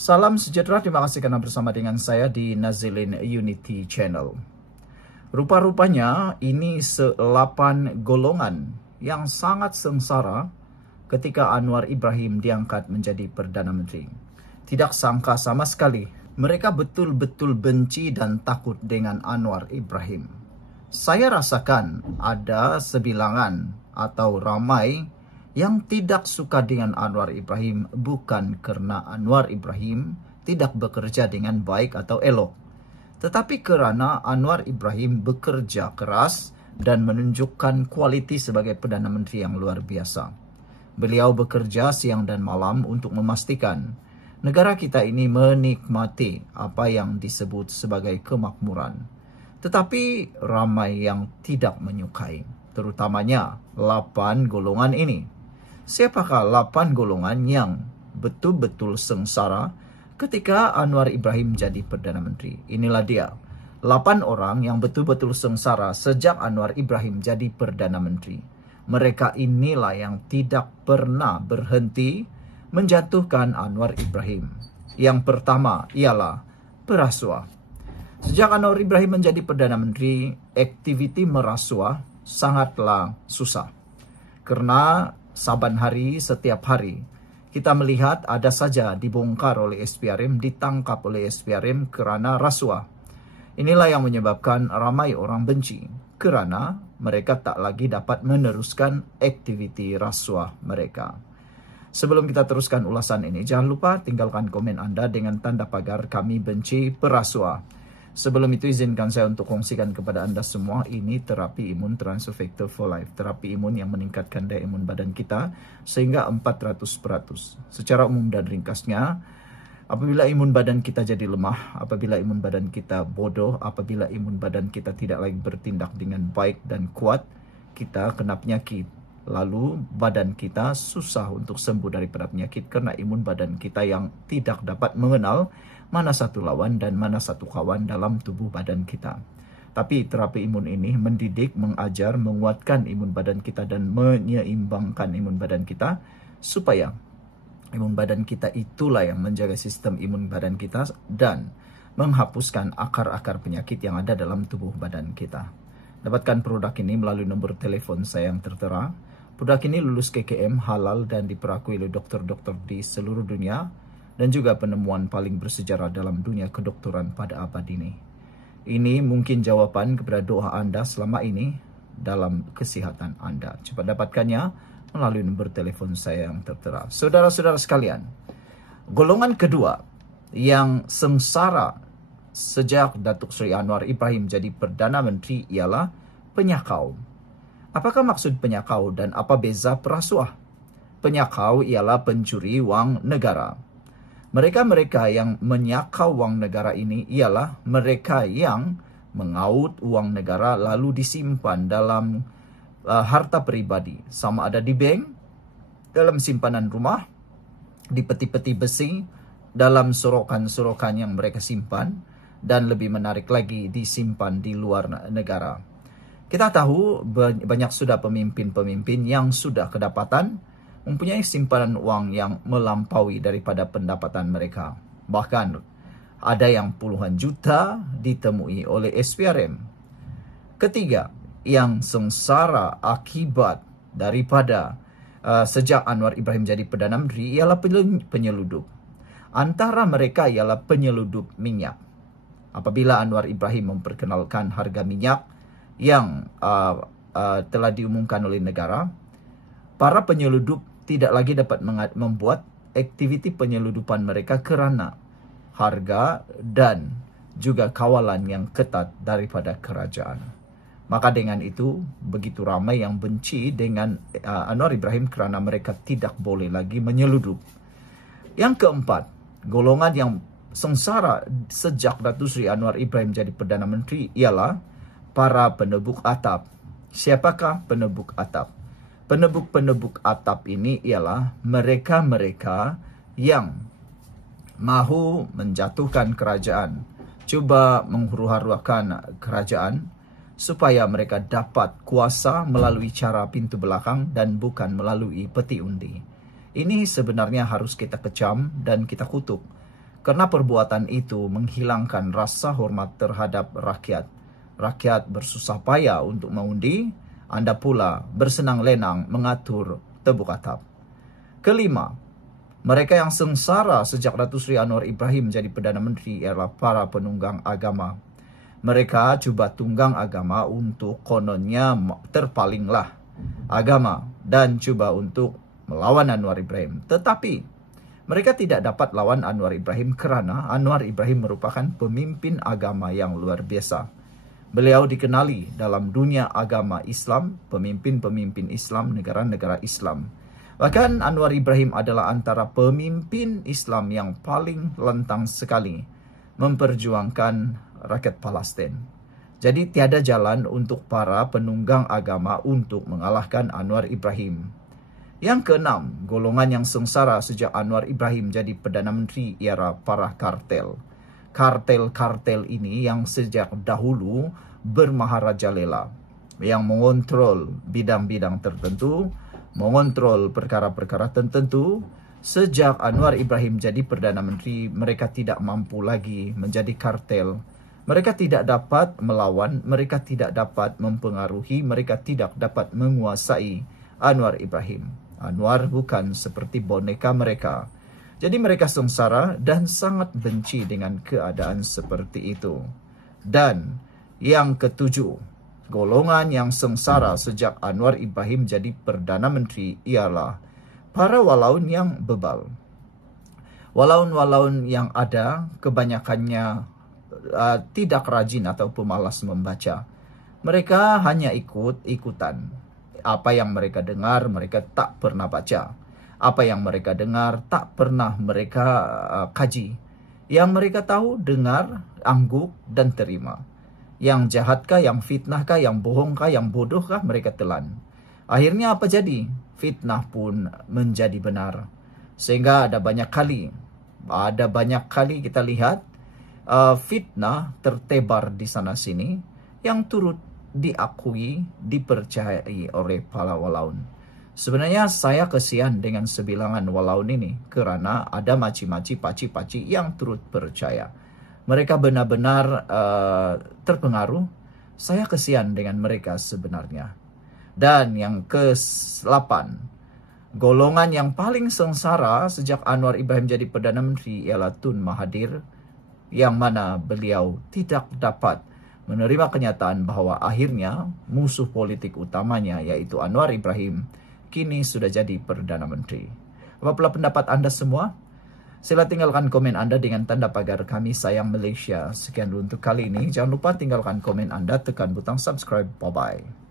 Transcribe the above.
Salam sejahtera, terima kasih karena bersama dengan saya di Nazilin Unity Channel. Rupa-rupanya ini 8 golongan yang sangat sengsara ketika Anwar Ibrahim diangkat menjadi Perdana Menteri. Tidak sangka sama sekali, mereka betul-betul benci dan takut dengan Anwar Ibrahim. Saya rasakan ada sebilangan atau ramai yang tidak suka dengan Anwar Ibrahim bukan karena Anwar Ibrahim tidak bekerja dengan baik atau elok, tetapi karena Anwar Ibrahim bekerja keras dan menunjukkan kualiti sebagai Perdana Menteri yang luar biasa. Beliau bekerja siang dan malam untuk memastikan negara kita ini menikmati apa yang disebut sebagai kemakmuran. Tetapi ramai yang tidak menyukai, terutamanya 8 golongan ini. Siapakah 8 golongan yang betul-betul sengsara ketika Anwar Ibrahim jadi Perdana Menteri? Inilah dia, 8 orang yang betul-betul sengsara sejak Anwar Ibrahim jadi Perdana Menteri. Mereka inilah yang tidak pernah berhenti menjatuhkan Anwar Ibrahim. Yang pertama ialah perasuah. Sejak Anwar Ibrahim menjadi Perdana Menteri, aktiviti merasuah sangatlah susah. Karena saban hari, setiap hari, kita melihat ada saja dibongkar oleh SPRM, ditangkap oleh SPRM karena rasuah. Inilah yang menyebabkan ramai orang benci, karena mereka tak lagi dapat meneruskan aktiviti rasuah mereka. Sebelum kita teruskan ulasan ini, jangan lupa tinggalkan komen Anda dengan tanda pagar kami benci perasuah. Sebelum itu izinkan saya untuk kongsikan kepada Anda semua, ini terapi imun Transfer Factor for Life. Terapi imun yang meningkatkan daya imun badan kita sehingga 400%. Secara umum dan ringkasnya, apabila imun badan kita jadi lemah, apabila imun badan kita bodoh, apabila imun badan kita tidak lagi bertindak dengan baik dan kuat, kita kena penyakit. Lalu badan kita susah untuk sembuh daripada penyakit karena imun badan kita yang tidak dapat mengenal mana satu lawan dan mana satu kawan dalam tubuh badan kita. Tapi terapi imun ini mendidik, mengajar, menguatkan imun badan kita dan menyeimbangkan imun badan kita supaya imun badan kita itulah yang menjaga sistem imun badan kita dan menghapuskan akar-akar penyakit yang ada dalam tubuh badan kita. Dapatkan produk ini melalui nomor telepon saya yang tertera. Produk ini lulus KKM, halal dan diperakui oleh dokter-dokter di seluruh dunia dan juga penemuan paling bersejarah dalam dunia kedokteran pada abad ini. Ini mungkin jawaban kepada doa Anda selama ini dalam kesehatan Anda. Cepat dapatkannya melalui nomor telepon saya yang tertera. Saudara-saudara sekalian, golongan kedua yang sengsara sejak Datuk Seri Anwar Ibrahim jadi Perdana Menteri ialah penyakau. Apakah maksud penyakau dan apa beza perasuah? Penyakau ialah pencuri wang negara. Mereka-mereka yang menyakau wang negara ini ialah mereka yang mengaut uang negara lalu disimpan dalam harta pribadi. Sama ada di bank, dalam simpanan rumah, di peti-peti besi, dalam sorokan-sorokan yang mereka simpan, dan lebih menarik lagi disimpan di luar negara. Kita tahu banyak sudah pemimpin-pemimpin yang sudah kedapatan mempunyai simpanan uang yang melampaui daripada pendapatan mereka. Bahkan ada yang puluhan juta ditemui oleh SPRM. Ketiga, yang sengsara akibat daripada sejak Anwar Ibrahim jadi Perdana Menteri ialah penyeludup. Antara mereka ialah penyeludup minyak. Apabila Anwar Ibrahim memperkenalkan harga minyak yang telah diumumkan oleh negara, para penyeludup tidak lagi dapat membuat aktiviti penyeludupan mereka kerana harga dan juga kawalan yang ketat daripada kerajaan. Maka dengan itu, begitu ramai yang benci dengan Anwar Ibrahim kerana mereka tidak boleh lagi menyeludup. Yang keempat, golongan yang sengsara sejak Datuk Seri Anwar Ibrahim jadi Perdana Menteri ialah para penebuk atap. Siapakah penebuk atap? Penebuk-penebuk atap ini ialah mereka-mereka yang mahu menjatuhkan kerajaan, cuba menghuru-haruakan kerajaan supaya mereka dapat kuasa melalui cara pintu belakang dan bukan melalui peti undi. Ini sebenarnya harus kita kecam dan kita kutuk. Karena perbuatan itu menghilangkan rasa hormat terhadap rakyat. Rakyat bersusah payah untuk mengundi, Anda pula bersenang lenang mengatur tebuk atap. Kelima, mereka yang sengsara sejak Datuk Seri Anwar Ibrahim jadi Perdana Menteri ialah para penunggang agama. Mereka cuba tunggang agama untuk kononnya terpalinglah agama dan cuba untuk melawan Anwar Ibrahim. Tetapi mereka tidak dapat lawan Anwar Ibrahim kerana Anwar Ibrahim merupakan pemimpin agama yang luar biasa. Beliau dikenali dalam dunia agama Islam, pemimpin-pemimpin Islam, negara-negara Islam. Bahkan Anwar Ibrahim adalah antara pemimpin Islam yang paling lantang sekali memperjuangkan rakyat Palestin. Jadi tiada jalan untuk para penunggang agama untuk mengalahkan Anwar Ibrahim. Yang keenam, golongan yang sengsara sejak Anwar Ibrahim jadi Perdana Menteri ialah para kartel. Kartel-kartel ini yang sejak dahulu bermaharajalela, yang mengontrol bidang-bidang tertentu, mengontrol perkara-perkara tertentu. Sejak Anwar Ibrahim jadi Perdana Menteri, mereka tidak mampu lagi menjadi kartel. Mereka tidak dapat melawan, mereka tidak dapat mempengaruhi, mereka tidak dapat menguasai Anwar Ibrahim. Anwar bukan seperti boneka mereka. Jadi mereka sengsara dan sangat benci dengan keadaan seperti itu. Dan yang ketujuh, golongan yang sengsara sejak Anwar Ibrahim jadi Perdana Menteri ialah para walaun yang bebal. Walaun-walaun yang ada kebanyakannya tidak rajin atau pemalas membaca. Mereka hanya ikut-ikutan. Apa yang mereka dengar, mereka tak pernah baca. Apa yang mereka dengar, tak pernah mereka kaji. Yang mereka tahu, dengar, angguk, dan terima. Yang jahatkah, yang fitnahkah, yang bohongkah, yang bodohkah, mereka telan. Akhirnya apa jadi? Fitnah pun menjadi benar. Sehingga ada banyak kali kita lihat fitnah tertebar di sana-sini yang turut diakui, dipercayai oleh para walaun. Sebenarnya saya kesian dengan sebilangan walaun ini kerana ada maci-maci, paci-paci yang turut percaya. Mereka benar-benar terpengaruh. Saya kesian dengan mereka sebenarnya. Dan yang ke-8, golongan yang paling sengsara sejak Anwar Ibrahim jadi Perdana Menteri ialah Tun Mahathir, yang mana beliau tidak dapat menerima kenyataan bahawa akhirnya musuh politik utamanya yaitu Anwar Ibrahim kini sudah jadi Perdana Menteri. Apabila pendapat anda semua? Sila tinggalkan komen anda dengan tanda pagar Kami Sayang Malaysia. Sekian dulu untuk kali ini. Jangan lupa tinggalkan komen anda, tekan butang subscribe. Bye-bye.